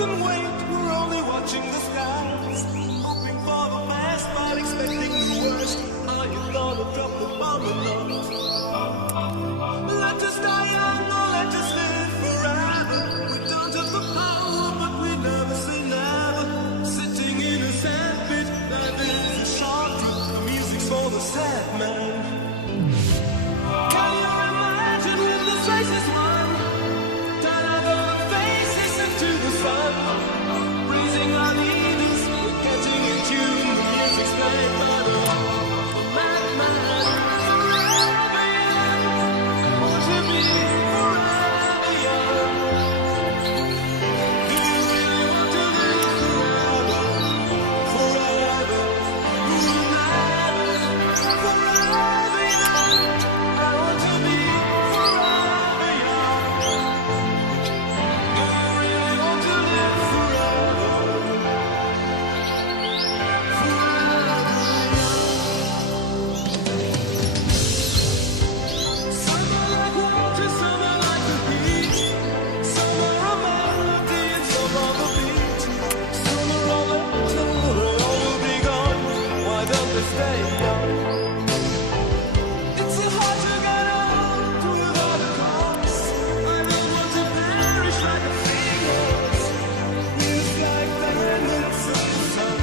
can wait, we're only watching the skies, hoping for the best but expecting the worst. Are you gonna drop the bomb or not? Let us die young or let us live forever. We don't have the power but we never say never. Sitting in a sandpit, life is a short trip. The music's for the sad man. Can you imagine when the face is one? Turn our faces into the sun. Raising our needles, we're catching in tune. The music's played by the madman. Forever young, I want to be forever young. Do you really want to live forever? Forever, forever, forever young. I want to be forever young. Do you really want to live forever? Some are like water, some are like the heat. Some are a melody and some are the beat. Some are all that till they all will be gone. Why don't they stay young? It's so hard to get old without a cause. I don't want to perish like a seahorse. It's like the remnants of the sun,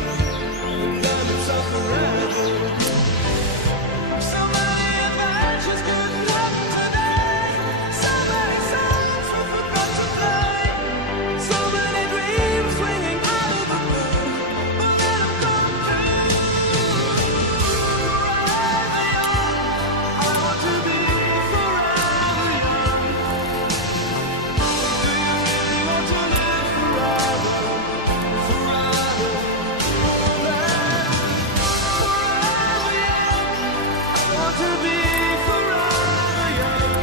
and then it's up forever. So many adventures couldn't happen today. So many songs we forgot to play. So many dreams swinging out of the blue, but let 'em come true. Forever young, I want to be forever young. Do you really want to live forever? Forever, forever, forever young. I want to be forever young.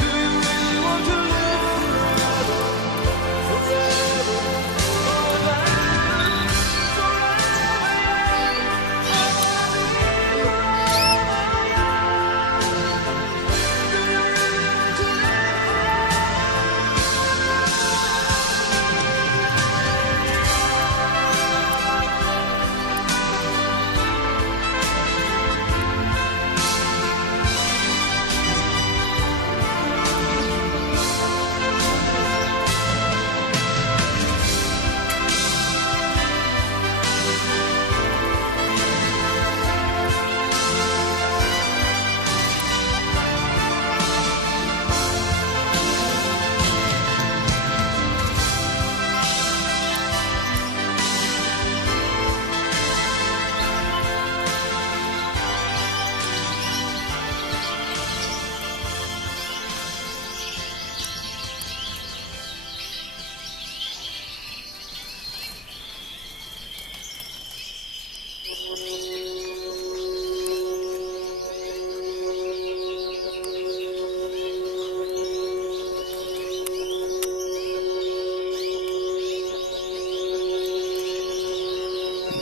Do you really want to live forever? Forever, forever, forever young. I want to be forever young. Do you really want to live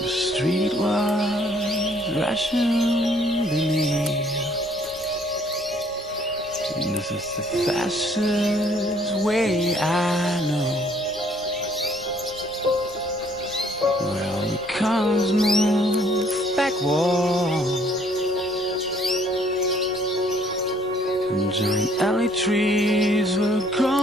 The street was rushing beneath. And this is the fastest way I know. Well, the cars move backward, and giant alley trees were gone.